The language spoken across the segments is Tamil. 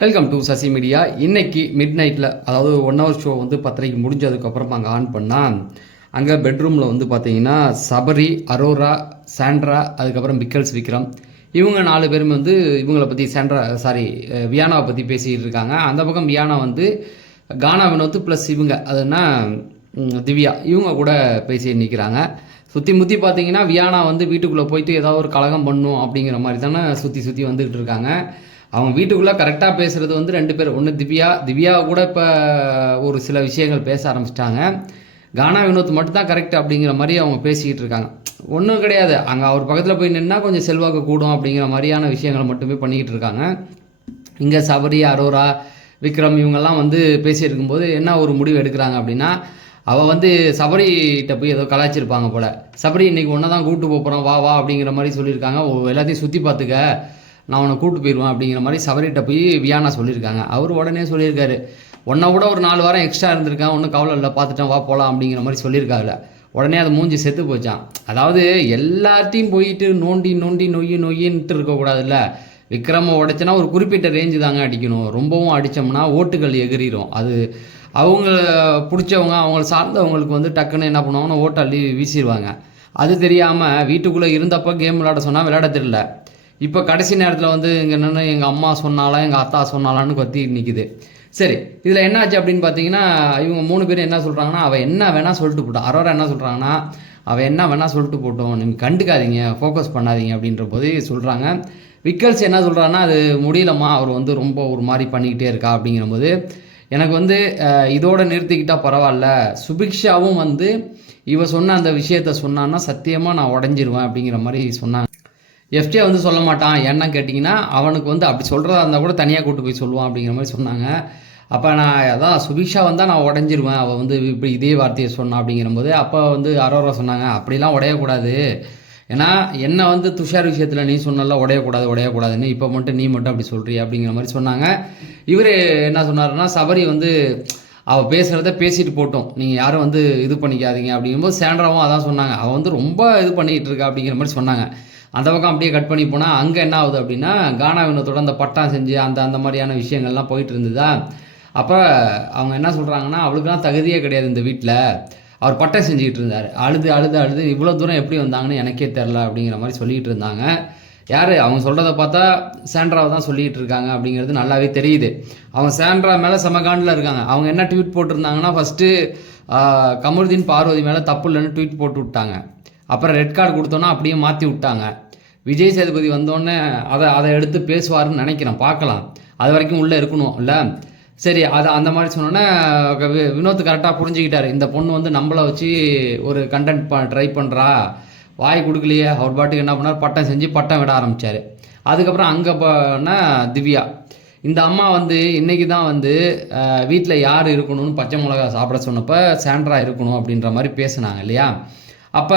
Welcome to Sasi media. இன்னைக்கு மிட் நைட்டில், அதாவது 1 ஹவர் ஷோ வந்து 10:30 முடிஞ்சதுக்கப்புறம் அங்கே ஆன் பண்ணால், அங்கே பெட்ரூமில் வந்து பார்த்தீங்கன்னா சபரி, அரோரா, சாண்ட்ரா, அதுக்கப்புறம் பிக்கல்ஸ் விக்ரம், இவங்க 4 பேருமே வந்து இவங்களை பற்றி வியானாவை பற்றி பேசிக்கிட்டு இருக்காங்க. அந்த பக்கம் வியானா வந்து கானா வினோத் ப்ளஸ் இவங்க அதுனா திவ்யா இவங்க கூட பேசி நிற்கிறாங்க. சுற்றி முற்றி பார்த்தீங்கன்னா வியானா வந்து வீட்டுக்குள்ளே போயிட்டு ஏதாவது ஒரு கலகம் பண்ணும் அப்படிங்கிற மாதிரி தானே சுற்றி வந்துக்கிட்டு இருக்காங்க. அவங்க வீட்டுக்குள்ளே கரெக்டாக பேசுகிறது வந்து 2 பேர். ஒன்று திவ்யா கூட இப்போ ஒரு சில விஷயங்கள் பேச ஆரம்பிச்சிட்டாங்க. கானா வினோத் மட்டும்தான் கரெக்ட் அப்படிங்கிற மாதிரி அவங்க பேசிக்கிட்டு இருக்காங்க. ஒன்றும் கிடையாது, அங்கே அவர் பக்கத்தில் போய் நின்னா கொஞ்சம் செல்வாக்கு கூடும் அப்படிங்கிற மாதிரியான விஷயங்களை மட்டுமே பண்ணிக்கிட்டு இருக்காங்க. இங்கே சபரி, அரோரா, விக்ரம் இவங்கெல்லாம் வந்து பேசியிருக்கும்போது என்ன ஒரு முடிவு எடுக்கிறாங்க அப்படின்னா, அவள் வந்து சபரிகிட்ட போய் ஏதோ கலாய்ச்சிருப்பாங்க போல். சபரி இன்றைக்கி ஒன்றை தான் கூப்பிட்டு போகிறோம், வா வா அப்படிங்கிற மாதிரி சொல்லியிருக்காங்க. எல்லாத்தையும் சுற்றி பார்த்துக்க, நான் உன்னை கூப்பிட்டு போயிடுவேன் அப்படிங்கிற மாதிரி சபரிகிட்ட போய் வியானா சொல்லியிருக்காங்க. அவர் உடனே சொல்லியிருக்காரு, உன்னை கூட ஒரு 4 வாரம் எக்ஸ்ட்ரா இருந்திருக்கேன், ஒன்றும் கவலை இல்லை, பார்த்துட்டேன், வா போகலாம் அப்படிங்கிற மாதிரி சொல்லியிருக்காங்க. உடனே அதை மூஞ்சி செத்து போச்சான். அதாவது எல்லாத்தையும் போயிட்டு நொய்யின்ட்டு இருக்கக்கூடாதுல்ல. விக்ரம உடைச்சனா ஒரு குறிப்பிட்ட ரேஞ்சு தாங்க அடிக்கணும். ரொம்பவும் அடித்தோம்னா ஓட்டுகள் எகிரிடும். அது அவங்க பிடிச்சவங்க, அவங்கள சார்ந்தவங்களுக்கு வந்து டக்குன்னு என்ன பண்ணுவாங்கன்னா ஓட்டை அள்ளி வீசிடுவாங்க. அது தெரியாமல் வீட்டுக்குள்ளே இருந்தப்போ கேம் விளையாட சொன்னால் விளையாட தெரியல. இப்போ கடைசி நேரத்தில் வந்து இங்கே என்னென்ன எங்கள் அம்மா சொன்னாலா எங்கள் அத்தா சொன்னாலான்னு கத்தி நிற்கிது. சரி, இதில் என்னாச்சு அப்படின்னு பார்த்தீங்கன்னா, இவங்க 3 பேரும் என்ன சொல்கிறாங்கன்னா, அவள் என்ன வேணால் சொல்லிட்டு போட்டான். அரோரா என்ன சொல்கிறாங்கன்னா, அவள் என்ன வேணால் சொல்லிட்டு போட்டோம், நீங்கள் கண்டுக்காதீங்க, ஃபோக்கஸ் பண்ணாதீங்க அப்படின்ற போது சொல்கிறாங்க. விக்கல்ஸ் என்ன சொல்கிறான்னா, அது முடியலம்மா, அவர் வந்து ரொம்ப ஒரு மாதிரி பண்ணிக்கிட்டே இருக்கா அப்படிங்கிற போது, எனக்கு வந்து இதோட நிறுத்திக்கிட்டால் பரவாயில்ல, சுபிக்ஷாவும் வந்து இவ சொன்ன அந்த விஷயத்த சொன்னான்னா சத்தியமாக நான் உடஞ்சிருவேன் அப்படிங்கிற மாதிரி சொன்னாங்க. எஃப்டியை வந்து சொல்ல மாட்டான், ஏன்னா கேட்டிங்கன்னா அவனுக்கு வந்து அப்படி சொல்கிறதா இருந்தால் கூட தனியாக கூட்டு போய் சொல்லுவான் அப்படிங்கிற மாதிரி சொன்னாங்க. அப்போ நான் அதான் சுபிக்ஷா வந்தால் நான் உடஞ்சிருவேன், அவள் வந்து இப்படி இதே வார்த்தையை சொன்னான் அப்படிங்கிற போது அப்போ வந்து அரோரா சொன்னாங்க, அப்படிலாம் உடையக்கூடாது, ஏன்னா என்ன வந்து துஷார் விஷயத்தில் நீ சொன்னால உடையக்கூடாதுன்னு, இப்போ மட்டும் நீ மட்டும் அப்படி சொல்கிறீ அப்படிங்கிற மாதிரி சொன்னாங்க. இவர் என்ன சொன்னார்னா, சபரி வந்து அவள் பேசுகிறத பேசிட்டு போட்டோம், நீங்கள் யாரும் வந்து இது பண்ணிக்காதீங்க அப்படிங்கும்போது சாண்ட்ராவும் அதான் சொன்னாங்க, அவள் வந்து ரொம்ப இது பண்ணிகிட்டு இருக்கா அப்படிங்கிற மாதிரி சொன்னாங்க. அந்த பக்கம் அப்படியே கட் பண்ணி போனால் அங்கே என்ன ஆகுது அப்படின்னா, கானா வினோத்தோட அந்த பட்டம் செஞ்சு அந்த மாதிரியான விஷயங்கள்லாம் போயிட்டு இருந்ததா. அப்போ அவங்க என்ன சொல்கிறாங்கன்னா, அவளுக்குலாம் தகுதியே கிடையாது இந்த வீட்டில், அவர் பட்டம் செஞ்சுக்கிட்டு இருந்தார், அழுது இவ்வளோ தூரம் எப்படி வந்தாங்கன்னு எனக்கே தெரில அப்படிங்கிற மாதிரி சொல்லிகிட்டு இருந்தாங்க. யார் அவங்க சொல்கிறத பார்த்தா சாண்ட்ராவை தான் சொல்லிகிட்டு இருக்காங்க அப்படிங்கிறது நல்லாவே தெரியுது. அவங்க சாண்ட்ரா மேலே சமகாண்டில் இருக்காங்க. அவங்க என்ன ட்வீட் போட்டிருந்தாங்கன்னா, ஃபஸ்ட்டு கமருதீன் பார்வதி மேலே தப்பு இல்லைன்னு ட்வீட் போட்டு விட்டாங்க. அப்புறம் ரெட் கார்டு கொடுத்தோன்னா அப்படியே மாற்றி விட்டாங்க. விஜய் சேதுபதி வந்தோடனே அதை எடுத்து பேசுவார்னு நினைக்கிறேன், பார்க்கலாம், அது வரைக்கும் உள்ளே இருக்கணும் இல்லை. சரி, அதை அந்த மாதிரி சொன்னோன்னே வினோத் கரெக்டாக புரிஞ்சுக்கிட்டாரு, இந்த பொண்ணு வந்து நம்மளை வச்சு ஒரு கண்டென்ட் ட்ரை பண்ணுறா, வாய் கொடுக்கலையே. அவர் பாட்டுக்கு என்ன பண்ணார், பட்டம் செஞ்சு பட்டம் விட ஆரம்பித்தார். அதுக்கப்புறம் அங்கே போனால் திவ்யா, இந்த அம்மா வந்து இன்றைக்கி தான் வந்து வீட்டில் யார் இருக்கணும்னு பச்சை மிளகா சாப்பிட சொன்னப்போ சாண்ட்ரா இருக்கணும் அப்படின்ற மாதிரி பேசுனாங்க இல்லையா. அப்போ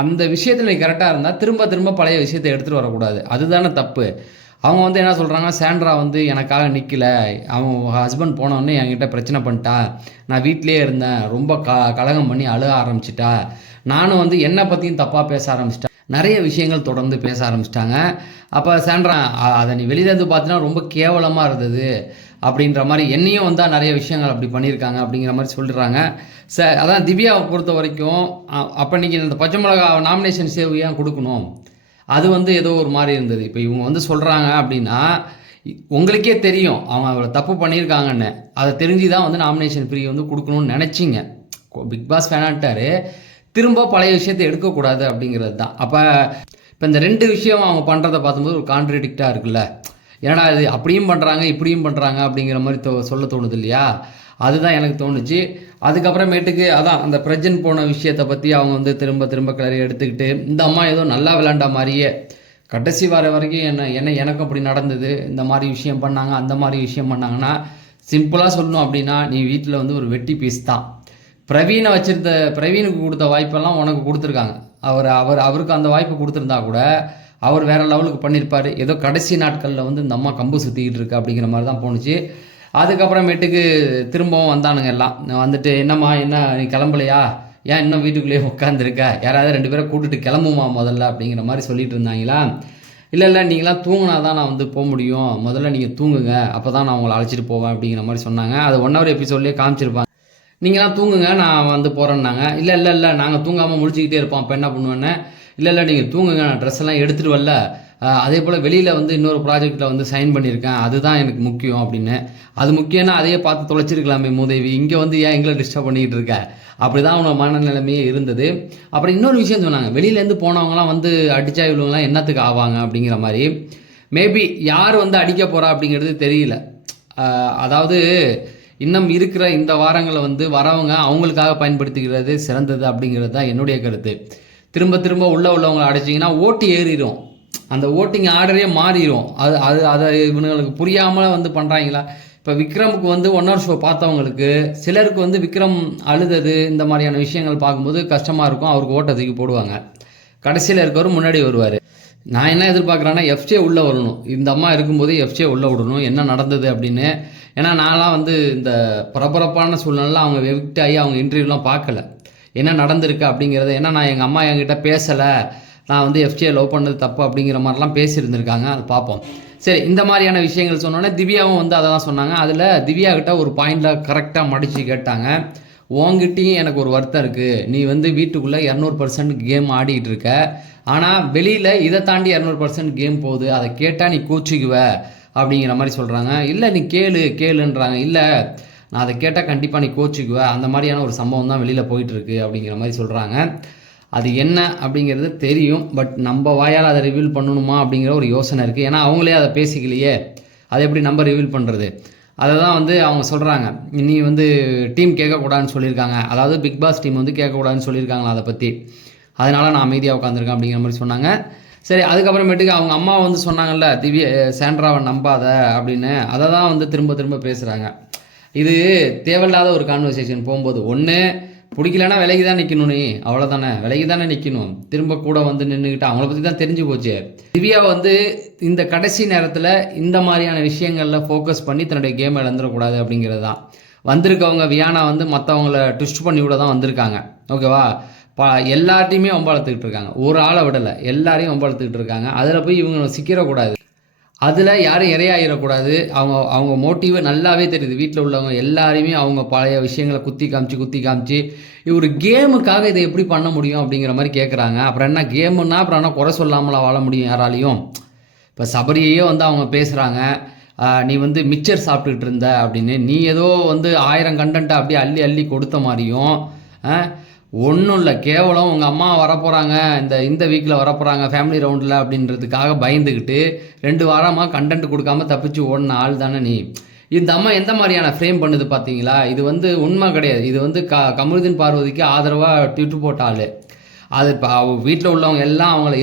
அந்த விஷயத்தில் நீ கரெக்டாக இருந்தால் திரும்ப பழைய விஷயத்தை எடுத்துகிட்டு வரக்கூடாது, அதுதானே தப்பு. அவங்க வந்து என்ன சொல்கிறாங்க, சாண்ட்ரா வந்து எனக்காக நிற்கலை, அவன் ஹஸ்பண்ட் போனோடனே என்கிட்ட பிரச்சனை பண்ணிட்டா, நான் வீட்டிலே இருந்தேன், ரொம்ப கலகம் பண்ணி அழுக ஆரம்பிச்சிட்டா, நானும் வந்து என்னை பற்றியும் தப்பாக பேச ஆரம்பிச்சிட்டேன், நிறைய விஷயங்கள் தொடர்ந்து பேச ஆரம்பிச்சிட்டாங்க. அப்போ சாண்ட்ரா அதை நீ வெளியிலேருந்து பார்த்தீங்கன்னா ரொம்ப கேவலமாக இருந்தது அப்படின்ற மாதிரி, என்னையும் வந்தால் நிறைய விஷயங்கள் அப்படி பண்ணியிருக்காங்க அப்படிங்கிற மாதிரி சொல்லிடுறாங்க. அதான் திவ்யாவை பொறுத்த வரைக்கும் அப்போ நீங்கள் இந்த பச்சை மிளகா நாமினேஷன் சேவ் ஏன் கொடுக்கணும், அது வந்து ஏதோ ஒரு மாதிரி இருந்தது. இப்போ இவங்க வந்து சொல்கிறாங்க அப்படின்னா உங்களுக்கே தெரியும் அவங்க அவ்வளோ தப்பு பண்ணியிருக்காங்கன்னு, அதை தெரிஞ்சு தான் வந்து நாமினேஷன் ஃப்ரீ வந்து கொடுக்கணும்னு நினச்சிங்க. பிக் பாஸ் ஃபேனாட்டாரு, திரும்ப பழைய விஷயத்தை எடுக்கக்கூடாது அப்படிங்கிறது தான். அப்போ இப்போ இந்த 2 விஷயம் அவங்க பண்ணுறதை பார்க்கும்போது ஒரு கான்ட்ரடிக்டாக இருக்குல்ல, ஏன்னா அது அப்படியும் பண்ணுறாங்க இப்படியும் பண்ணுறாங்க அப்படிங்கிற மாதிரி சொல்ல தோணுது இல்லையா. அதுதான் எனக்கு தோணுச்சு. அதுக்கப்புறமேட்டுக்கு அதான் அந்த பிரஜன் போன விஷயத்தை பற்றி அவங்க வந்து திரும்ப கிளறி எடுத்துக்கிட்டு, இந்த அம்மா ஏதோ நல்லா விளையாண்ட மாதிரியே கடைசி வர வரைக்கும் எனக்கு அப்படி நடந்தது, இந்த மாதிரி விஷயம் பண்ணாங்க அந்த மாதிரி விஷயம் பண்ணாங்கன்னா, சிம்பிளாக சொல்லணும் அப்படின்னா நீ வீட்டில் வந்து ஒரு வெட்டி பீஸ் தான். பிரவீனுக்கு கொடுத்த வாய்ப்பெல்லாம் உனக்கு கொடுத்துருக்காங்க. அவருக்கு அந்த வாய்ப்பு கொடுத்துருந்தா கூட அவர் வேறு லெவலுக்கு பண்ணியிருப்பார். ஏதோ கடைசி நாட்களில் வந்து இந்த அம்மா கம்பு சுற்றிக்கிட்டு இருக்கு அப்படிங்கிற மாதிரி தான் போணுச்சு. அதுக்கப்புறமேட்டுக்கு திரும்பவும் வந்தானுங்க எல்லாம் வந்துட்டு, என்னம்மா என்ன நீ கிளம்பலையா, ஏன் இன்னும் வீட்டுக்குள்ளேயே உட்காந்துருக்க, யாராவது 2 பேரை கூட்டிட்டு கிளம்புமா முதல்ல அப்படிங்கிற மாதிரி சொல்லிட்டு இருந்தாங்களா. இல்லை நீங்களாம் தூங்கினா தான் நான் வந்து போக முடியும், முதல்ல நீங்கள் தூங்குங்க, அப்போ தான் நான் உங்களை அழைச்சிட்டு போவேன் அப்படிங்கிற மாதிரி சொன்னாங்க. அது 1 ஹவர் எபிசோட்லேயே காமிச்சிருப்பாங்க. நீங்களாம் தூங்குங்க நான் வந்து போகிறேன்னாங்க. இல்லை நாங்கள் தூங்காமல் முழிச்சிக்கிட்டே இருப்போம், அப்போ என்ன பண்ணுவேன்னு, இல்லை நீங்கள் தூங்குங்க, நான் ட்ரெஸ் எல்லாம் எடுத்துகிட்டு வரல, அதே போல் வெளியில் வந்து இன்னொரு ப்ராஜெக்டில் வந்து சைன் பண்ணியிருக்கேன், அதுதான் எனக்கு முக்கியம் அப்படின்னு. அது முக்கியம்னா அதையே பார்த்து தொலைச்சிருக்கலாமே மூதேவி, இங்கே வந்து ஏன் எங்களை டிஸ்டர்ப் பண்ணிக்கிட்டு இருக்க, அப்படி தான் அவனோட மனநிலைமையே இருந்தது. அப்புறம் இன்னொரு விஷயம் சொன்னாங்க, வெளியிலேருந்து போனவங்களாம் வந்து அடித்தா இவ்வளோங்களாம் என்னத்துக்கு ஆவாங்க அப்படிங்கிற மாதிரி. மேபி யார் வந்து அடிக்க போகிறா அப்படிங்கிறது தெரியல. அதாவது இன்னும் இருக்கிற இந்த வாரங்களை வந்து வரவங்க அவங்களுக்காக பயன்படுத்திக்கிறது சிறந்தது அப்படிங்கிறது தான் என்னுடைய கருத்து. திரும்ப உள்ளவங்களை அடைச்சிங்கன்னா ஓட்டு ஏறிடும், அந்த ஓட்டிங் ஆர்டரே மாறிடும். அதை இவங்களுக்கு புரியாமல் வந்து பண்ணுறாங்களா. இப்போ விக்ரமுக்கு வந்து 1 ஹவர் ஷோ பார்த்தவங்களுக்கு சிலருக்கு வந்து விக்ரம் அழுதது இந்த மாதிரியான விஷயங்கள் பார்க்கும்போது கஷ்டமாக இருக்கும், அவருக்கு ஓட்டை தூக்கி போடுவாங்க. கடைசியில் இருக்கவர் முன்னாடி வருவார். நான் என்ன எதிர்பார்க்குறேன்னா எஃப்ஜே உள்ளே வரணும், இந்த அம்மா இருக்கும்போது எஃப்ஜே உள்ளே விடணும் என்ன நடந்தது அப்படின்னு. ஏன்னா நான்லாம் வந்து இந்த பரபரப்பான சூழ்நிலை அவங்க வெவிக்ட் ஆகி அவங்க இன்டர்வியூலாம் பார்க்கல, என்ன நடந்திருக்கு அப்படிங்கிறது. ஏன்னா நான் எங்கள் அம்மா என்கிட்ட பேசலை, நான் வந்து எஃப்ஜே லவ் பண்ணது தப்பு அப்படிங்கிற மாதிரிலாம் பேசியிருந்திருக்காங்க, அது பார்ப்போம். சரி, இந்த மாதிரியான விஷயங்கள் சொன்னோன்னே திவ்யாவும் வந்து அதை தான் சொன்னாங்க. அதில் திவ்யா கிட்ட ஒரு பாயிண்டில் கரெக்டாக மடித்து கேட்டாங்க, உங்ககிட்டையும் எனக்கு ஒரு வருத்தம் இருக்குது, நீ வந்து வீட்டுக்குள்ளே 200% கேம் ஆடிக்கிட்டு இருக்க, ஆனால் வெளியில் இதை தாண்டி 200% கேம் போகுது, அதை கேட்டால் நீ கூச்சிக்குவ அப்படிங்கிற மாதிரி சொல்கிறாங்க. இல்லை நீ கேளுன்றாங்க. இல்லை நான் அதை கேட்டால் கண்டிப்பாக நீ கோச்சிக்குவ, அந்த மாதிரியான ஒரு சம்பவம் தான் வெளியில் போயிட்டுருக்கு அப்படிங்கிற மாதிரி சொல்கிறாங்க. அது என்ன அப்படிங்கிறது தெரியும், பட் நம்ம வாயால் அதை ரிவீல் பண்ணணுமா அப்படிங்கிற ஒரு யோசனை இருக்குது. ஏன்னா அவங்களே அதை பேசிக்கலையே, அதை எப்படி நம்ம ரிவீல் பண்ணுறது. அதை தான் வந்து அவங்க சொல்கிறாங்க, நீ வந்து டீம் கேட்கக்கூடாதுன்னு சொல்லியிருக்காங்க, அதாவது பிக் பாஸ் டீம் வந்து கேட்கக்கூடாதுன்னு சொல்லியிருக்காங்களா அதை பற்றி, அதனால் நான் அமைதியாக உட்காந்துருக்கேன் அப்படிங்கிற மாதிரி சொன்னாங்க. சரி, அதுக்கப்புறமேட்டுக்கு அவங்க அம்மா வந்து சொன்னாங்கல்ல, சாண்ட்ராவை நம்பாத அப்படின்னு, அதை தான் வந்து திரும்ப பேசுகிறாங்க. இது தேவையில்லாத ஒரு கான்வர்சேஷன் போகும்போது, ஒன்று பிடிக்கலன்னா விலைக்கு தான் நிற்கணும், நீ அவ்வளோதானே, விலைக்கு தானே நிற்கணும், திரும்ப கூட வந்து நின்றுக்கிட்டு அவங்கள பற்றி தான் தெரிஞ்சு போச்சு. திவ்யா வந்து இந்த கடைசி நேரத்தில் இந்த மாதிரியான விஷயங்களில் ஃபோக்கஸ் பண்ணி தன்னுடைய கேமை இழந்துடக்கூடாது அப்படிங்கிறது தான். வந்திருக்கவங்க வியானா வந்து மற்றவங்கள ட்விஸ்ட் பண்ணி விட தான் வந்திருக்காங்க, ஓகேவா. எல்லார்ட்டையுமே வம்பாளத்துக்கிட்டு இருக்காங்க, ஒரு ஆளை விடலை, எல்லாரையும் வம்பாளத்துக்கிட்டு இருக்காங்க. அதில் போய் இவங்க சிக்கிடக்கூடாது, அதில் யாரும் இரையாயிடக்கூடாது. அவங்க மோட்டிவை நல்லாவே தெரியுது. வீட்டில் உள்ளவங்க எல்லாரையுமே அவங்க பழைய விஷயங்களை குத்தி காமிச்சு ஒரு கேமுக்காக இதை எப்படி பண்ண முடியும் அப்படிங்கிற மாதிரி கேட்குறாங்க. அப்புறம் என்ன கேமுன்னா அப்புறம் என்ன குறை சொல்லாமலாம் வாழ முடியும் யாராலையும். இப்போ சபரியையே வந்து அவங்க பேசுகிறாங்க, நீ வந்து மிச்சர் சாப்பிட்டுக்கிட்டு இருந்த அப்படின்னு, நீ ஏதோ வந்து 1000 கண்டென்ட்டை அப்படியே அள்ளி கொடுத்த மாதிரியும். ஒன்றும் இல்லை, கேவலம் உங்கள் அம்மா வரப்போகிறாங்க, இந்த வீக்கில் வரப்போகிறாங்க ஃபேமிலி ரவுண்டில் அப்படின்றதுக்காக பயந்துக்கிட்டு 2 வாரமாக கண்டென்ட் கொடுக்காம தப்பிச்சு ஓடின ஆள் தானே நீ. இந்த அம்மா எந்த மாதிரியான ஃப்ரேம் பண்ணுது பார்த்தீங்களா. இது வந்து உண்மை கிடையாது, இது வந்து கமருதீன் பார்வதிக்கு ஆதரவாக ட்விட்டு போட்ட ஆள். அது இப்போ வீட்டில் உள்ளவங்க எல்லாம் அவங்கள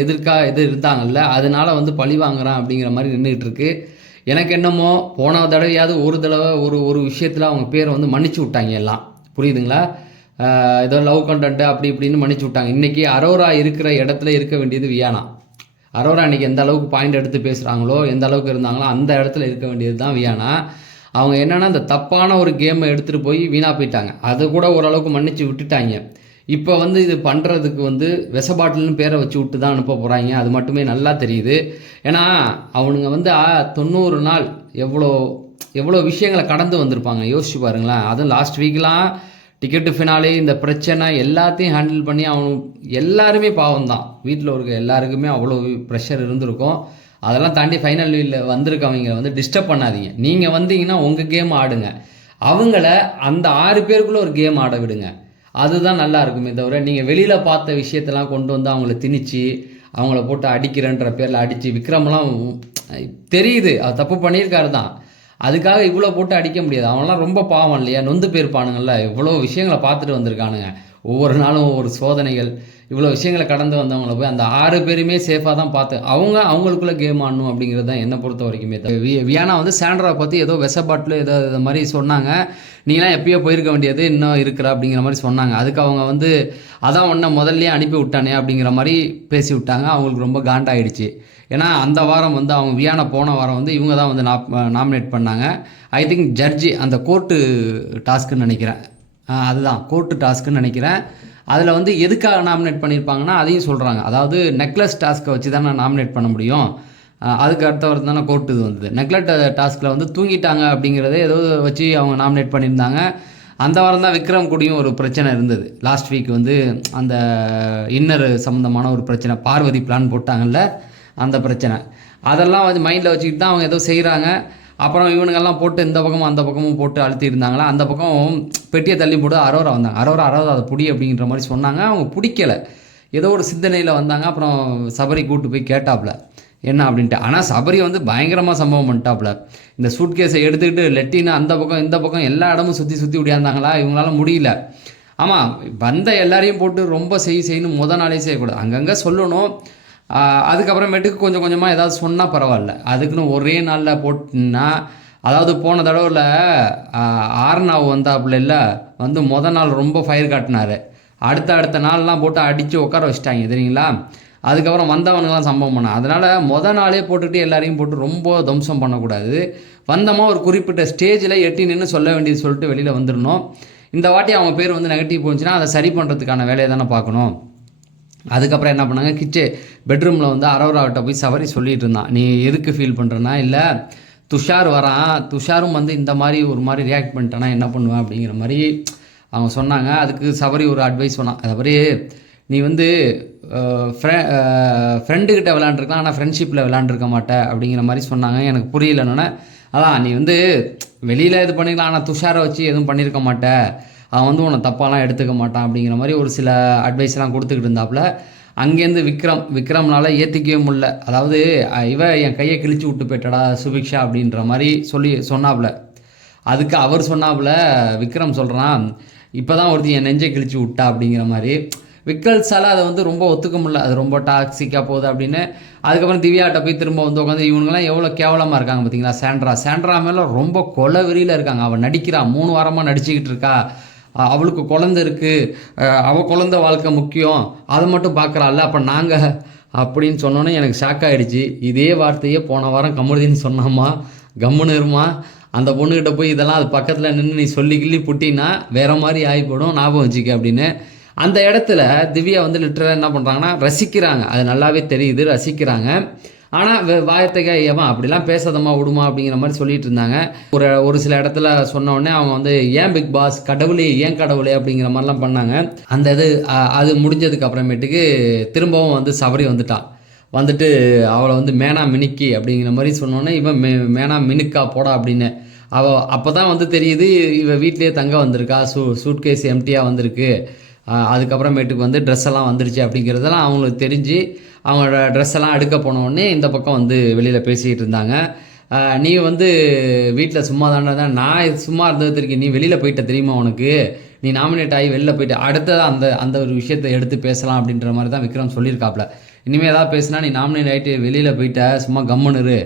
இருந்தாங்கல்ல, அதனால வந்து பழி வாங்குறான் அப்படிங்கிற மாதிரி நின்றுக்கிட்டு இருக்கு. எனக்கு என்னமோ போன தடவையாவது ஒரு தடவை ஒரு விஷயத்தில் அவங்க பேரை வந்து மன்னிச்சு விட்டாங்க எல்லாம், புரியுதுங்களா. ஏதோ லவ் கண்டென்ட்டு அப்படி இப்படின்னு மன்னிச்சு விட்டாங்க. இன்றைக்கி அரோரா இருக்கிற இடத்துல இருக்க வேண்டியது வியானா. அரோரா இன்றைக்கி எந்த அளவுக்கு பாயிண்ட் எடுத்து பேசுகிறாங்களோ, எந்த அளவுக்கு இருந்தாங்களோ அந்த இடத்துல இருக்க வேண்டியது தான் வியானா. அவங்க என்னென்னா இந்த தப்பான ஒரு கேமை எடுத்துகிட்டு போய் வீணாக போயிட்டாங்க, அது கூட ஓரளவுக்கு மன்னிச்சு விட்டுட்டாங்க. இப்போ வந்து இது பண்ணுறதுக்கு வந்து விஷ பாட்டில்னு பேரை வச்சு விட்டு தான் அனுப்ப போகிறாங்க, அது மட்டுமே நல்லா தெரியுது. ஏன்னா அவனுங்க வந்து 90 நாள் எவ்வளோ விஷயங்களை கடந்து வந்திருப்பாங்க, யோசிச்சு பாருங்களேன். அதுவும் லாஸ்ட் வீக்லாம் டிக்கெட்டு ஃபினாலே இந்த பிரச்சனை எல்லாத்தையும் ஹேண்டில் பண்ணி எல்லாருமே பாவம் தான், வீட்டில் இருக்க எல்லாருக்குமே அவ்வளோ ப்ரெஷர் இருந்திருக்கும். அதெல்லாம் தாண்டி ஃபைனல் வீலில் வந்திருக்கவங்க வந்து டிஸ்டர்ப் பண்ணாதீங்க. நீங்கள் வந்தீங்கன்னா உங்கள் கேம் ஆடுங்க, அவங்கள அந்த 6 பேருக்குள்ளே ஒரு கேம் ஆட விடுங்க, அதுதான் நல்லா இருக்குமே தவிர நீங்கள் வெளியில் பார்த்த விஷயத்தெல்லாம் கொண்டு வந்து அவங்கள திணிச்சு அவங்கள போட்டு அடிக்கிறன்ற பேரில் அடித்து, விக்ரம்லாம் தெரியுது அது தப்பு பண்ணியிருக்காரு தான், அதுக்காக இவ்வளோ போட்டு அடிக்க முடியாது. அவன்லாம் ரொம்ப பாவம் இல்லையா, நொந்து போயிருப்பானுங்கள்ல, இவ்வளோ விஷயங்களை பார்த்துட்டு வந்திருக்கானுங்க, ஒவ்வொரு நாளும் ஒவ்வொரு சோதனைகள், இவ்வளோ விஷயங்களை கடந்து வந்தவங்கள போய் அந்த 6 பேருமே சேஃபாக தான் பார்த்து அவங்களுக்குள்ளே கேம் ஆடணும் அப்படிங்கிறது தான் என்னை பொறுத்த வரைக்குமே. வியானா வந்து சாண்ட்ராவை பற்றி ஏதோ விஷ பாட்டில் ஏதோ இது மாதிரி சொன்னாங்க, நீங்களாம் எப்பயோ போயிருக்க வேண்டியது இன்னும் இருக்கிற அப்படிங்கிற மாதிரி சொன்னாங்க. அதுக்கு அவங்க வந்து அதான் ஒன்றை முதல்லையே அனுப்பி விட்டானே அப்படிங்கிற மாதிரி பேசி விட்டாங்க. அவங்களுக்கு ரொம்ப காண்டாயிடுச்சு. ஏன்னா அந்த வாரம் வந்து அவங்க வியானா போன வாரம் வந்து இவங்க தான் வந்து நாமினேட் பண்ணாங்க. ஐ திங்க் ஜட்ஜி அந்த கோர்ட்டு டாஸ்க்குன்னு நினைக்கிறேன், அதுதான் கோர்ட்டு டாஸ்க்குன்னு நினைக்கிறேன். அதில் வந்து எதுக்காக நாமினேட் பண்ணியிருப்பாங்கன்னா அதையும் சொல்கிறாங்க. அதாவது நெக்லஸ் டாஸ்க்கை வச்சு தான் நான் நாமினேட் பண்ண முடியும், அதுக்கு அடுத்த வாரம் தானே கோர்ட்டு இது வந்தது. நெக்லெக்ட் டாஸ்கில் வந்து தூங்கிட்டாங்க அப்படிங்கிறத ஏதோ வச்சு அவங்க நாமினேட் பண்ணியிருந்தாங்க. அந்த வாரம் தான் விக்ரம் கூடயும் ஒரு பிரச்சனை இருந்தது. லாஸ்ட் வீக் வந்து அந்த இன்னர் சம்மந்தமான ஒரு பிரச்சனை, பார்வதி பிளான் போட்டாங்கல்ல அந்த பிரச்சனை, அதெல்லாம் வந்து மைண்டில் வச்சுக்கிட்டு தான் அவங்க ஏதோ செய்கிறாங்க. அப்புறம் இவனுங்கெல்லாம் போட்டு இந்த பக்கமும் அந்த பக்கமும் போட்டு அழுத்தி இருந்தாங்களா, அந்த பக்கம் பெட்டியை தள்ளி போட்டு அரோரா வந்தாங்க. அரோரா அதை புடி அப்படிங்கிற மாதிரி சொன்னாங்க. அவங்க பிடிக்கலை, ஏதோ ஒரு சிந்தனையில் வந்தாங்க. அப்புறம் சபரி கூப்பிட்டு போய் கேட்டாப்புல என்ன அப்படின்ட்டு. ஆனால் சபரி வந்து பயங்கரமாக சம்பவம் பண்ணிட்டாப்புல. இந்த சூட் கேஸை எடுத்துக்கிட்டு லெட்டினா அந்த பக்கம் இந்த பக்கம் எல்லா இடமும் சுற்றி விடியாந்தாங்களா, இவங்களால முடியல. ஆமாம், வந்த எல்லாரையும் போட்டு ரொம்ப செய்யணும் நாளே செய்யக்கூடாது, அங்கங்கே சொல்லணும். அதுக்கப்புறமேட்டுக்கு கொஞ்சம் கொஞ்சமாக ஏதாவது சொன்னால் பரவாயில்ல. அதுக்குன்னு ஒரே நாளில் போட்டுன்னா, அதாவது போன தடவையில் ஆர்னாவ் வந்தாப்புல இல்லை வந்து நாள் ரொம்ப ஃபயர் காட்டினார். அடுத்த நாள்லாம் போட்டு அடித்து உட்கார வச்சிட்டாங்க தெரியுங்களா. அதுக்கப்புறம் வந்தவனுங்களாம் சம்பவம் பண்ணான். அதனால் நாளே போட்டுக்கிட்டு எல்லாரையும் போட்டு ரொம்ப தம்சம் பண்ணக்கூடாது. வந்தமாக ஒரு குறிப்பிட்ட ஸ்டேஜில் எட்டி நின்று சொல்ல வேண்டியது சொல்லிட்டு வெளியில் வந்துடணும். இந்த வாட்டி அவங்க பேர் வந்து நெகட்டிவ் போச்சுன்னா அதை சரி பண்ணுறதுக்கான வேலையை தானே பார்க்கணும். அதுக்கப்புறம் என்ன பண்ணாங்க, பெட்ரூமில் வந்து அரோராவிட்ட போய் சபரி சொல்லிகிட்டு இருந்தான், நீ எதுக்கு ஃபீல் பண்ணுறேன்னா, இல்லை துஷார் வரான், துஷாரும் வந்து இந்த மாதிரி ஒரு மாதிரி ரியாக்ட் பண்ணிட்டானா என்ன பண்ணுவேன் அப்படிங்கிற மாதிரி அவங்க சொன்னாங்க. அதுக்கு சபரி ஒரு அட்வைஸ் சொன்னான். அதுபடி நீ வந்து ஃப்ரெண்டுக்கிட்ட விளாண்டுருக்கலாம், ஆனால் ஃப்ரெண்ட்ஷிப்பில் விளாண்டுருக்க மாட்டேன் அப்படிங்கிற மாதிரி சொன்னாங்க. எனக்கு புரியலன்னு, அதான் நீ வந்து வெளியில் இது பண்ணிக்கலாம், ஆனால் துஷாரை வச்சு எதுவும் பண்ணியிருக்க மாட்டேன், அவன் வந்து உன்னை தப்பாலாம் எடுத்துக்க மாட்டான் அப்படிங்கிற மாதிரி ஒரு சில அட்வைஸ்லாம் கொடுத்துக்கிட்டு இருந்தாப்புல. அங்கேருந்து விக்ரம்னால ஏற்றிக்கவே முடியல. அதாவது என் கையை கிழிச்சு விட்டு போயிட்டடா சுபிக்ஷா அப்படின்ற மாதிரி சொன்னாப்புல. அதுக்கு அவர் சொன்னாப்புல, விக்ரம் சொல்கிறான், இப்போ தான் ஒருத்தி என் நெஞ்சை கிழிச்சு விட்டா அப்படிங்கிற மாதிரி. விக்கல்ஸால் அதை வந்து ரொம்ப ஒத்துக்க முடியல, அது ரொம்ப டாக்ஸிக்காக போகுது அப்படின்னு. அதுக்கப்புறம் திவ்யாட்ட போய் திரும்ப வந்து உட்காந்து இவனுங்களாம் எவ்வளோ கேவலமாக இருக்காங்க பார்த்தீங்களா. சாண்ட்ரா மேலே ரொம்ப கொலை வெறியில் இருக்காங்க. அவள் நடிக்கிறா, 3 வாரமாக நடிச்சுக்கிட்டு இருக்கா, அவளுக்கு குழந்தை இருக்குது, அவள் குழந்தை வாழ்க்கை முக்கியம், அதை மட்டும் பார்க்குறாள். அப்போ நாங்கள் அப்படின்னு சொன்னோன்னே எனக்கு ஷாக் ஆகிடுச்சு. இதே வார்த்தையே போன வாரம் கமருதீன் சொன்னாமா, கம்முன்னு இருமா, அந்த பொண்ணுக்கிட்ட போய் இதெல்லாம் அது பக்கத்தில் நின்று நீ சொல்லி கிள்ளி புட்டினா வேறு மாதிரி ஆகிப்படும், ஞாபகம் வச்சுக்க அப்படின்னு. அந்த இடத்துல திவ்யா வந்து லிட்டரலாக என்ன பண்ணுறாங்கன்னா ரசிக்கிறாங்க, அது நல்லாவே தெரியுது, ரசிக்கிறாங்க. ஆனால் வாயத்தைக்கா ஏமா அப்படிலாம் பேசாதம்மா விடுமா அப்படிங்கிற மாதிரி சொல்லிட்டு இருந்தாங்க. ஒரு சில இடத்துல சொன்னோடனே அவங்க வந்து ஏன் பிக் பாஸ் கடவுளே, ஏன் கடவுளே அப்படிங்கிற மாதிரிலாம் பண்ணாங்க. அந்த அது முடிஞ்சதுக்கு அப்புறமேட்டுக்கு திரும்பவும் வந்து சபரி வந்துட்டு அவளை வந்து மேனா மினுக்கி அப்படிங்கிற மாதிரி சொன்னோன்னே இவன் மேனா மினுக்கா போடா அப்படின்னு. அப்போ தான் வந்து தெரியுது இவள் வீட்லேயே தங்க வந்திருக்கா, சூட்கேஸ் எம்டியாக வந்திருக்கு. அதுக்கப்புறமேட்டுக்கு வந்து ட்ரெஸ் எல்லாம் வந்துருச்சு அப்படிங்கிறதெல்லாம் அவங்களுக்கு தெரிஞ்சு அவங்களோட ட்ரெஸ் எல்லாம் எடுக்க போனோடனே இந்த பக்கம் வந்து வெளியில் பேசிக்கிட்டு இருந்தாங்க. நீ வந்து வீட்டில் சும்மா தானே, நான் சும்மா இருந்தது தெரியும், நீ வெளியில் போயிட்ட தெரியுமா உனக்கு, நீ நாமினேட் ஆகி வெளில போயிட்டு அடுத்தது அந்த ஒரு விஷயத்தை எடுத்து பேசலாம் அப்படின்ற மாதிரி தான் விக்ரம் சொல்லியிருக்காப்புல. இனிமேல் ஏதாவது பேசினா நீ நாமினேட் ஆகிட்டு வெளியில் போயிட்ட சும்மா கம்முன்னு,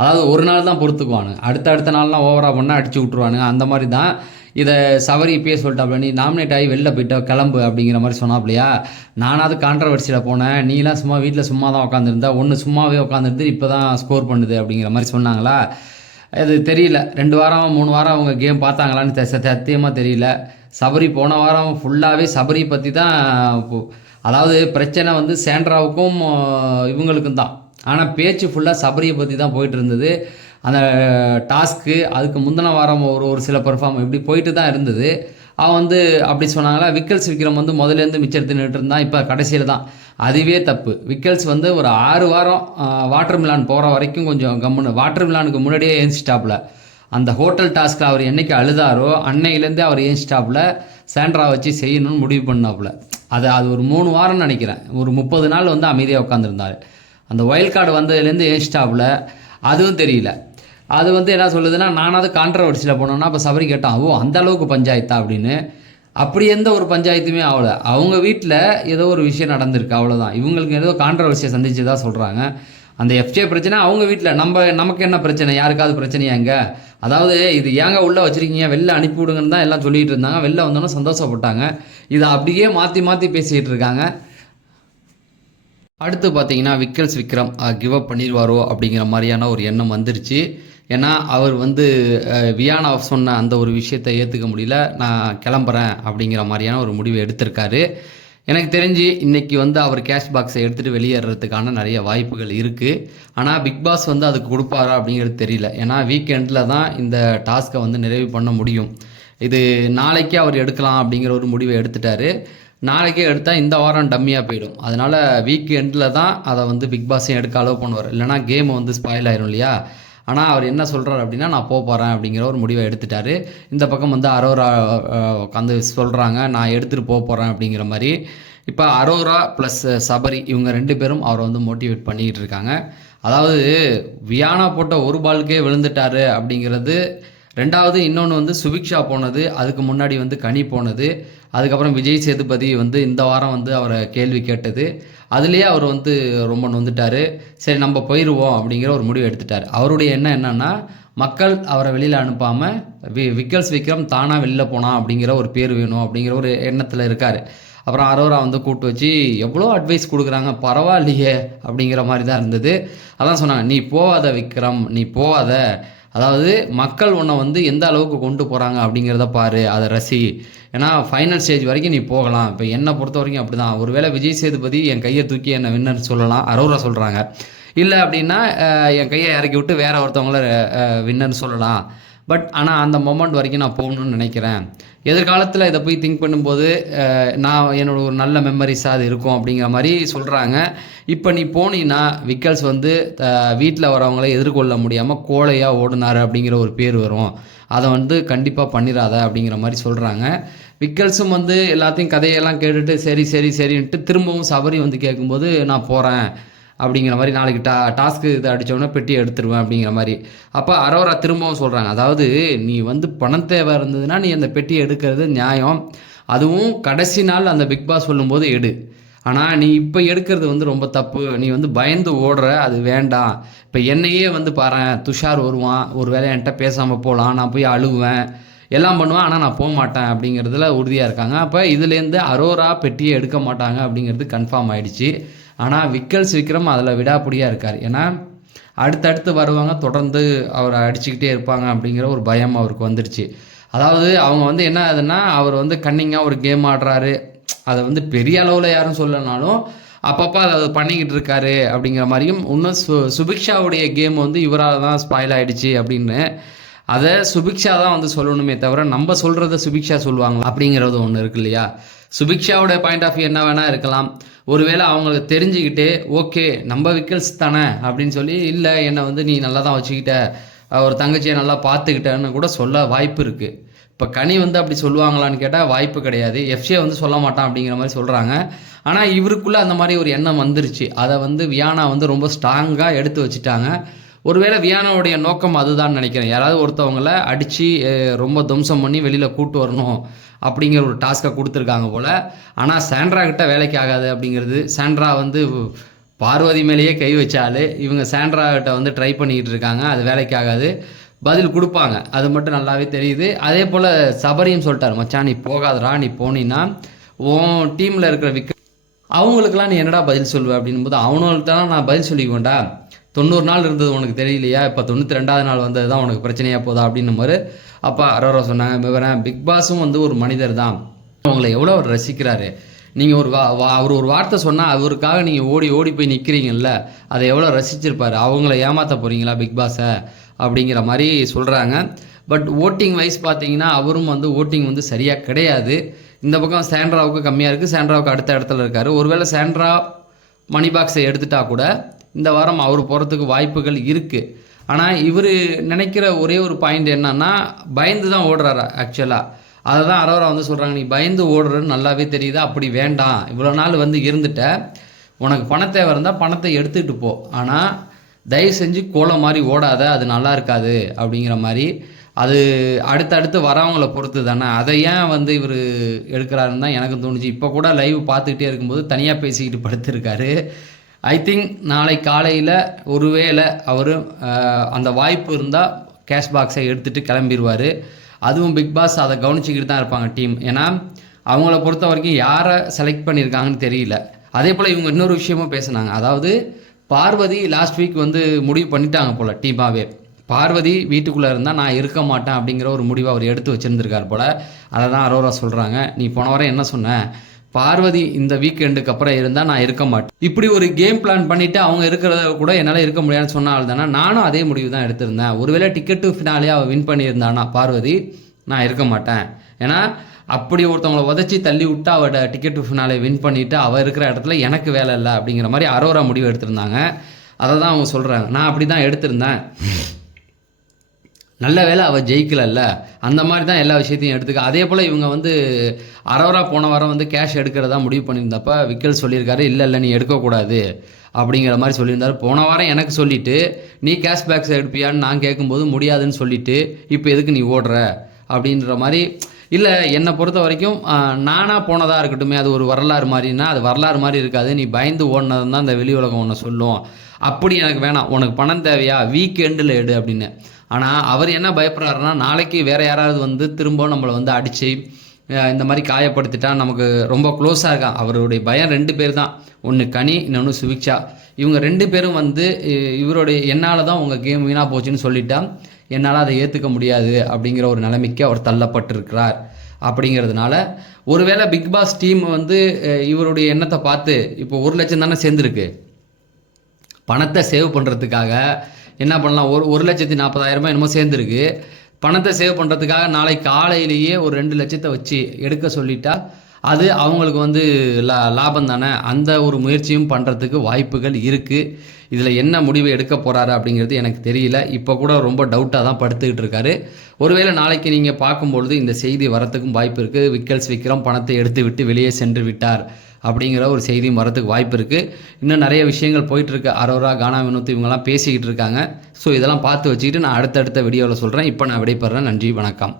அதாவது ஒரு நாள் தான் பொறுத்துக்குவானுங்க, அடுத்த நாள்லாம் ஓவராக பண்ணால் அடிச்சு விட்ருவானுங்க. அந்த மாதிரி தான் இதை சவரி இப்பயே சொல்லிட்டாப்புல, நீ நாமினேட் ஆகி வெளில போயிட்ட கிளம்பு அப்படிங்கிற மாதிரி சொன்னாப்லையா. நானாவது கான்ட்ரவர்சியில் போனேன், நீலாம் சும்மா வீட்டில் சும்மா தான் உட்காந்துருந்தா, ஒன்று சும்மாவே உட்காந்துருந்து இப்போ தான் ஸ்கோர் பண்ணுது அப்படிங்கிற மாதிரி சொன்னாங்களா. அது தெரியல, 2 வாரம் 3 வாரம் அவங்க கேம் பார்த்தாங்களான்னு சத்தியமாக தெரியல. சபரி போன வாரம் ஃபுல்லாகவே சபரி பற்றி தான், அதாவது பிரச்சனை வந்து சாண்ட்ராவுக்கும் இவங்களுக்கும் தான், ஆனால் பேச்சு ஃபுல்லாக சபரியை பற்றி தான் போயிட்டு இருந்தது. அந்த டாஸ்க்கு அதுக்கு முந்தின வாரம் ஒரு சில பெர்ஃபார்ம் இப்படி போயிட்டு தான் இருந்தது. அவன் வந்து அப்படி சொன்னாங்களா. விக்ரம் வந்து முதலேருந்து மிச்சம் நின்று இருந்தான், இப்போ கடைசியில் தான். அதுவே தப்பு. விக்கல்ஸ் வந்து ஒரு 6 வாரம் வாட்டர் மிலான் போகிற வரைக்கும் கொஞ்சம் கம்முன்னு, வாட்டர் மிலானுக்கு முன்னாடியே ஏஞ்சிட்டாப்புல. அந்த ஹோட்டல் டாஸ்கில் அவர் என்றைக்கு அழுதாரோ அன்னையிலேருந்து அவர் ஏஞ்சிட்டாப்புல சாண்ட்ரா வச்சு செய்யணும்னு முடிவு பண்ணாப்புல. அது ஒரு 3 வாரம் நினைக்கிறேன், ஒரு 30 நாள் வந்து அமைதியாக உட்காந்துருந்தார். அந்த ஒயில்ட் கார்டு வந்ததுலேருந்து ஏஞ்சிட்டாப்புல, அதுவும் தெரியல. அது வந்து என்ன சொல்லுதுன்னா, நானாவது கான்ட்ரவர்சியில் போனோன்னா அப்போ சபரி கேட்டான், அந்த அளவுக்கு பஞ்சாயத்தா அப்படின்னு. அப்படி எந்த ஒரு பஞ்சாயத்துமே ஆகலை. அவங்க வீட்டில் ஏதோ ஒரு விஷயம் நடந்திருக்கு, அவ்வளோதான். இவங்களுக்கு ஏதோ கான்ட்ரவர்சியை சந்திச்சு தான் சொல்கிறாங்க. அந்த எஃப்ஜே பிரச்சனை அவங்க வீட்டில், நமக்கு என்ன பிரச்சனை, யாருக்காவது பிரச்சனையாங்க, அதாவது இது ஏங்க உள்ளே வச்சுருக்கீங்க, வெளில அனுப்பி விடுங்கன்னு தான் எல்லாம் சொல்லிகிட்டு இருந்தாங்க. வெளில வந்தோன்னா சந்தோஷப்பட்டாங்க. இதை அப்படியே மாற்றி பேசிகிட்டு இருக்காங்க. அடுத்து பார்த்தீங்கன்னா விக்ரம் கிவ் அப் பண்ணிடுவாரோ அப்படிங்கிற மாதிரியான ஒரு எண்ணம் வந்துருச்சு. ஏன்னா அவர் வந்து வியானா சொன்ன அந்த ஒரு விஷயத்தை ஏற்றுக்க முடியல, நான் கிளம்புறேன் அப்படிங்கிற மாதிரியான ஒரு முடிவை எடுத்திருக்காரு. எனக்கு தெரிஞ்சு இன்னைக்கு வந்து அவர் கேஷ் பாக்ஸை எடுத்துகிட்டு வெளியேறதுக்கான நிறைய வாய்ப்புகள் இருக்குது. ஆனால் பிக் பாஸ் வந்து அதுக்கு கொடுப்பாரா அப்படிங்கிறது தெரியல. ஏன்னா வீக்கெண்டில் தான் இந்த டாஸ்க்கை வந்து நிறைவு பண்ண முடியும். இது நாளைக்கே அவர் எடுக்கலாம் அப்படிங்கிற ஒரு முடிவை எடுத்துட்டாரு. நாளைக்கே எடுத்தால் இந்த வாரம் டம்மியாக போயிடும். அதனால் வீக்கெண்டில் தான் அதை வந்து பிக் பாஸையும் எடுக்க அலோவ் பண்ணுவார். இல்லைனா கேம் வந்து ஸ்பாயில் ஆயிரும் இல்லையா. ஆனால் அவர் என்ன சொல்கிறார் அப்படின்னா, நான் போகிறேன் அப்படிங்கிற ஒரு முடிவை எடுத்துட்டாரு. இந்த பக்கம் வந்து அரோரா உட்காந்து சொல்கிறாங்க, நான் எடுத்துகிட்டு போகிறேன் அப்படிங்கிற மாதிரி. இப்போ அரோரா ப்ளஸ் சபரி இவங்க 2 பேரும் அவரை வந்து மோட்டிவேட் பண்ணிக்கிட்டு இருக்காங்க. அதாவது வியானா போட்ட ஒரு பாலுக்கே விழுந்துட்டாரு அப்படிங்கிறது. ரெண்டாவது இன்னொன்று வந்து சுபிக்ஷா போனது, அதுக்கு முன்னாடி வந்து கனி போனது, அதுக்கப்புறம் விஜய் சேதுபதி வந்து இந்த வாரம் வந்து அவரை கேள்வி கேட்டது, அதுலேயே அவர் வந்து ரொம்ப நொந்துட்டார். சரி நம்ம போயிடுவோம் அப்படிங்கிற ஒரு முடிவு எடுத்துட்டார். அவருடைய எண்ணம் என்னென்னா, மக்கள் அவரை வெளியில் அனுப்பாமல் விக்கல்ஸ் விக்ரம் தானாக வெளியில் போனான் அப்படிங்கிற ஒரு பேர் வேணும் அப்படிங்கிற ஒரு எண்ணத்தில் இருக்கார். அப்புறம் அரோரா வந்து கூப்பிட்டு வச்சு எவ்வளோ அட்வைஸ் கொடுக்குறாங்க, பரவாயில்லையே அப்படிங்கிற மாதிரி தான் இருந்தது. அதான் சொன்னாங்க, நீ போகாத விக்ரம், நீ போகாத, அதாவது மக்கள் உன்னை வந்து எந்த அளவுக்கு கொண்டு போகிறாங்க அப்படிங்கிறத பாரு, அதை ரசி, ஏன்னா ஃபைனல் ஸ்டேஜ் வரைக்கும் நீ போகலாம். இப்போ என்னை பொறுத்த வரைக்கும் அப்படி தான். ஒருவேளை விஜய் சேதுபதி என் கையை தூக்கி என்னை வின்னர் சொல்லலாம், அரோரா சொல்கிறாங்க. இல்லை அப்படின்னா என் கையை இறக்கி விட்டு வேற ஒருத்தவங்கள வின்னர் சொல்லலாம். பட் ஆனால் அந்த மொமெண்ட் வரைக்கும் நான் போகணும்னு நினைக்கிறேன். எதிர்காலத்தில் இதை போய் திங்க் பண்ணும்போது நான் என்னோட ஒரு நல்ல மெமரிஸாக அது இருக்கும் அப்படிங்கிற மாதிரி சொல்கிறாங்க. இப்போ நீ போனீன்னா விக்கல்ஸ் வந்து வீட்டில் வரவங்களை எதிர்கொள்ள முடியாமல் கோழையாக ஓடினார் அப்படிங்கிற ஒரு பேர் வரும், அதை வந்து கண்டிப்பாக பண்ணிடாத அப்படிங்கிற மாதிரி சொல்கிறாங்க. விக்கல்ஸும் வந்து எல்லாத்தையும் கதையெல்லாம் கேட்டுட்டு சரி சரி சரின்ட்டு திரும்பவும் சபரி வந்து கேட்கும்போது நான் போகிறேன் அப்படிங்கிற மாதிரி, நாளைக்கு டாஸ்க்கு இதை அடித்தோடனே பெட்டியை எடுத்துருவேன் அப்படிங்கிற மாதிரி. அப்போ அரோரா திரும்பவும் சொல்கிறாங்க, அதாவது நீ வந்து பணம் தேவை இருந்ததுன்னா நீ அந்த பெட்டியை எடுக்கிறது நியாயம், அதுவும் கடைசி நாள் அந்த பிக் பாஸ் சொல்லும்போது எடு. ஆனால் நீ இப்போ எடுக்கிறது வந்து ரொம்ப தப்பு, நீ வந்து பயந்து ஓடுற, அது வேண்டாம். இப்போ என்னையே வந்து பாரேன், துஷார் வருவான், ஒரு வேளை என்கிட்ட பேசாமல் போகலாம், நான் போய் அழுவேன், எல்லாம் பண்ணுவேன், ஆனால் நான் போக மாட்டேன் அப்படிங்கிறதுல உறுதியாக இருக்காங்க. அப்போ இதுலேருந்து அரோரா பெட்டியை எடுக்க மாட்டாங்க அப்படிங்கிறது கன்ஃபார்ம் ஆகிடுச்சு. ஆனால் விக்கல்ஸ் விக்ரம் அதில் விடாப்பிடியாக இருக்கார். ஏன்னா அடுத்தடுத்து வருவாங்க, தொடர்ந்து அவரை அடிச்சுக்கிட்டே இருப்பாங்க அப்படிங்கிற ஒரு பயம் அவருக்கு வந்துடுச்சு. அதாவது அவங்க வந்து என்ன ஆகுதுன்னா, அவர் வந்து கன்னிங்காக ஒரு கேம் ஆடுறாரு, அதை வந்து பெரிய அளவில் யாரும் சொல்லனாலும் அப்பப்போ அதை பண்ணிக்கிட்டு இருக்காரு அப்படிங்கிற மாதிரியும். இன்னும் சுபிக்ஷாவுடைய கேம் வந்து இவரால் தான் ஸ்பாயில் ஆகிடுச்சு அப்படின்னு அதை சுபிக்ஷா தான் வந்து சொல்லணுமே தவிர நம்ம சொல்கிறத சுபிக்ஷா சொல்லுவாங்க அப்படிங்கிறது ஒன்று இருக்கு இல்லையா. சுபிக்ஷாவோட பாயிண்ட் ஆஃப் வியூ என்ன வேணால் இருக்கலாம். ஒருவேளை அவங்களுக்கு தெரிஞ்சுக்கிட்டு ஓகே நம்ம விக்கல்ஸ் தானே அப்படின்னு சொல்லி, இல்லை என்னை வந்து நீ நல்லா தான் வச்சுக்கிட்ட, ஒரு தங்கச்சியை நல்லா பார்த்துக்கிட்டேன்னு கூட சொல்ல வாய்ப்பு இருக்குது. இப்போ கனி வந்து அப்படி சொல்லுவாங்களான்னு கேட்டால் வாய்ப்பு கிடையாது. எஃப்சியை வந்து சொல்ல மாட்டான் அப்படிங்கிற மாதிரி சொல்கிறாங்க. ஆனால் இவருக்குள்ளே அந்த மாதிரி ஒரு எண்ணம் வந்துருச்சு. அதை வந்து வியானா வந்து ரொம்ப ஸ்ட்ராங்காக எடுத்து வச்சுட்டாங்க. ஒருவேளை வியானாவுடைய நோக்கம் அதுதான் நினைக்கிறேன். யாராவது ஒருத்தவங்களை அடித்து ரொம்ப துவம்சம் பண்ணி வெளியில் கூட்டு வரணும் அப்படிங்கிற ஒரு டாஸ்க்கை கொடுத்துருக்காங்க போல். ஆனால் சாண்ட்ரா கிட்ட வேலைக்கு ஆகாது அப்படிங்கிறது. சாண்ட்ரா வந்து பார்வதி மேலேயே கை வச்சாலே இவங்க சாண்ட்ரா கிட்ட வந்து ட்ரை பண்ணிக்கிட்டு இருக்காங்க, அது வேலைக்கு ஆகாது, பதில் கொடுப்பாங்க, அது மட்டும் நல்லாவே தெரியுது. அதே போல் சபரியும் சொல்லிட்டார், மச்சான் நீ போகாதரா, நீ போனீன்னா உன் டீமில் இருக்கிற அவங்களுக்கெல்லாம் நீ என்னடா பதில் சொல்லுவேன் அப்படின்போது, அவனுக்கு தானே நான் பதில் சொல்லிக்குவேன்டா, 90 நாள் இருந்தது உனக்கு தெரியலையா, இப்போ 92வது நாள் வந்தது தான் உனக்கு பிரச்சனையாக போதா அப்படின்னு மாதிரி. அப்போ அரோரா சொன்னாங்க, விவரம் பிக் பாஸும் வந்து ஒரு மனிதர் தான், அவங்களை எவ்வளோ அவர் ரசிக்கிறாரு, நீங்கள் அவர் ஒரு வார்த்தை சொன்னால் அவருக்காக நீங்கள் ஓடி ஓடி போய் நிற்கிறீங்கல்ல, அதை எவ்வளோ ரசிச்சிருப்பார், அவங்கள ஏமாற்ற போகிறீங்களா பிக் பாஸை அப்படிங்கிற மாதிரி சொல்கிறாங்க. பட் ஓட்டிங் வைஸ் பார்த்தீங்கன்னா அவரும் வந்து ஓட்டிங் வந்து சரியாக கிடையாது. இந்த பக்கம் சாண்ட்ராவுக்கு கம்மியாக இருக்குது, சாண்ட்ராவுக்கு அடுத்த இடத்துல இருக்கார். ஒருவேளை சாண்ட்ரா மணி பாக்ஸை எடுத்துட்டா கூட இந்த வாரம் அவர் போகிறதுக்கு வாய்ப்புகள் இருக்குது. ஆனால் இவர் நினைக்கிற ஒரே ஒரு பாயிண்ட் என்னன்னா, பயந்து தான் ஓடுறாரு ஆக்சுவலாக. அதை தான் அரோரா வந்து சொல்கிறாங்க, நீ பயந்து ஓடுறன்னு நல்லாவே தெரியுது, அப்படி வேண்டாம், இவ்வளோ நாள் வந்து இருந்துட்ட, உனக்கு பணத்தேவை இருந்தால் பணத்தை எடுத்துக்கிட்டு போ, ஆனால் தயவு செஞ்சு கோலம் மாதிரி ஓடாத, அது நல்லா இருக்காது அப்படிங்கிற மாதிரி. அது அடுத்தடுத்து வரவங்களை பொறுத்து தானே, அதை ஏன் வந்து இவர் எடுக்கிறாருன்னு தான் எனக்கு தோணுச்சு. இப்போ கூட லைவ் பார்த்துக்கிட்டே இருக்கும்போது தனியாக பேசிக்கிட்டு படுத்திருக்காரு. ஐ திங்க் நாளை காலையில் ஒருவேளை அவர் அந்த வாய்ப்பு இருந்தால் கேஷ் பாக்ஸை எடுத்துகிட்டு கிளம்பிடுவார். அதுவும் பிக் பாஸ் அதை கவனிச்சிக்கிட்டு தான் இருப்பாங்க டீம். ஏன்னா அவங்கள பொறுத்த வரைக்கும் யாரை செலக்ட் பண்ணியிருக்காங்கன்னு தெரியல. அதே போல் இவங்க இன்னொரு விஷயமும் பேசுனாங்க, அதாவது பார்வதி லாஸ்ட் வீக் வந்து முடிவு பண்ணிட்டாங்க போல் டீமாகவே. பார்வதி வீட்டுக்குள்ளே இருந்தால் நான் இருக்க மாட்டேன் அப்படிங்கிற ஒரு முடிவை அவர் எடுத்து வச்சுருந்துருக்கார் போல். அதை தான் அரோரா சொல்கிறாங்க, நீ போன வாரம் என்ன சொன்ன, பார்வதி இந்த வீக்கெண்டுக்கு அப்புறம் இருந்தால் நான் இருக்க மாட்டேன். இப்படி ஒரு கேம் பிளான் பண்ணிவிட்டு அவங்க இருக்கிறத கூட என்னால் இருக்க முடியாதுன்னு சொன்னால் தானே நானும் அதே முடிவு தான் எடுத்திருந்தேன். ஒருவேளை டிக்கெட் டு ஃபினாலே அவள் வின் பண்ணியிருந்தானா பார்வதி, நான் இருக்க மாட்டேன். ஏன்னா அப்படி ஒருத்தவங்களை உதச்சி தள்ளி விட்டு அவட டிக்கெட் டு ஃபினாலே வின் பண்ணிவிட்டு அவள் இருக்கிற இடத்துல எனக்கு வேலை இல்லை அப்படிங்கிற மாதிரி அரோரா முடிவு எடுத்திருந்தாங்க. அதை தான் அவங்க சொல்கிறாங்க. நான் அப்படி தான் எடுத்திருந்தேன். நல்ல வேலை அவள் ஜெயிக்கலல்ல, அந்த மாதிரி தான் எல்லா விஷயத்தையும் எடுத்துக்க. அதே போல் இவங்க வந்து அரோரா போன வாரம் வந்து கேஷ் எடுக்கிறதா முடிவு பண்ணியிருந்தப்ப விக்கல் சொல்லியிருக்காரு, இல்லை நீ எடுக்கக்கூடாது அப்படிங்கிற மாதிரி சொல்லியிருந்தாரு. போன வாரம் எனக்கு சொல்லிவிட்டு நீ கேஷ்பேக்ஸ் எடுப்பியான்னு நான் கேட்கும்போது முடியாதுன்னு சொல்லிவிட்டு இப்போ எதுக்கு நீ ஓடுற அப்படின்ற மாதிரி. இல்லை, என்னை பொறுத்த வரைக்கும் நானாக போனதாக இருக்கட்டுமே, அது ஒரு வரலாறு மாதிரின்னா அது வரலாறு மாதிரி இருக்காது. நீ பயந்து ஓடினது தான் இந்த வெளி உலகம் ஒன்று சொல்லும். அப்படி எனக்கு வேணாம், உனக்கு பணம் தேவையா வீக்கெண்டில் எடு அப்படின்னு. ஆனால் அவர் என்ன பயப்படுறாருன்னா, நாளைக்கு வேறு யாராவது வந்து திரும்ப நம்மளை வந்து அடித்து இந்த மாதிரி காயப்படுத்திட்டா நமக்கு ரொம்ப க்ளோஸாக இருக்கான். அவருடைய பயம் 2 பேர் தான், ஒன்று கனி, இன்னொன்று சுவிக்ஷா. இவங்க 2 பேரும் வந்து இவருடைய என்னால் தான் உங்கள் கேம் வீணாக போச்சுன்னு சொல்லிட்டா என்னால் அதை ஏற்றுக்க முடியாது அப்படிங்கிற ஒரு நிலைமைக்கு அவர் தள்ளப்பட்டிருக்கிறார். அப்படிங்கிறதுனால ஒருவேளை பிக் பாஸ் டீம் வந்து இவருடைய எண்ணத்தை பார்த்து இப்போ 1 லட்சம் தானே சேர்ந்துருக்கு, பணத்தை சேவ் பண்ணுறதுக்காக என்ன பண்ணலாம், 1,40,000 என்னமோ சேர்ந்துருக்கு. பணத்தை சேவ் பண்ணுறதுக்காக நாளைக்கு காலையிலேயே ஒரு 2 லட்சத்தை வச்சு எடுக்க சொல்லிட்டா அது அவங்களுக்கு வந்து லாபம் தானே. அந்த ஒரு முயற்சியும் பண்ணுறதுக்கு வாய்ப்புகள் இருக்குது. இதில் என்ன முடிவு எடுக்க போகிறாரு அப்படிங்கிறது எனக்கு தெரியல. இப்போ கூட ரொம்ப டவுட்டாக தான் படுத்துக்கிட்டு இருக்காரு. ஒருவேளை நாளைக்கு நீங்கள் பார்க்கும்பொழுது இந்த செய்தி வரத்துக்கும் வாய்ப்பு இருக்குது. விக்கரம் பணத்தை எடுத்து விட்டு வெளியே சென்று விட்டார் அப்படிங்கிற ஒரு செய்தியும் வரத்துக்கு வாய்ப்பு இருக்குது. இன்னும் நிறைய விஷயங்கள் போயிட்டுருக்கு. அரோரா, கானா வினோத் இவங்கெல்லாம் பேசிக்கிட்டு இருக்காங்க. ஸோ இதெல்லாம் பார்த்து வச்சுக்கிட்டு நான் அடுத்தடுத்த வீடியோவில் சொல்கிறேன். இப்போ நான் விடைபெறேன். நன்றி, வணக்கம்.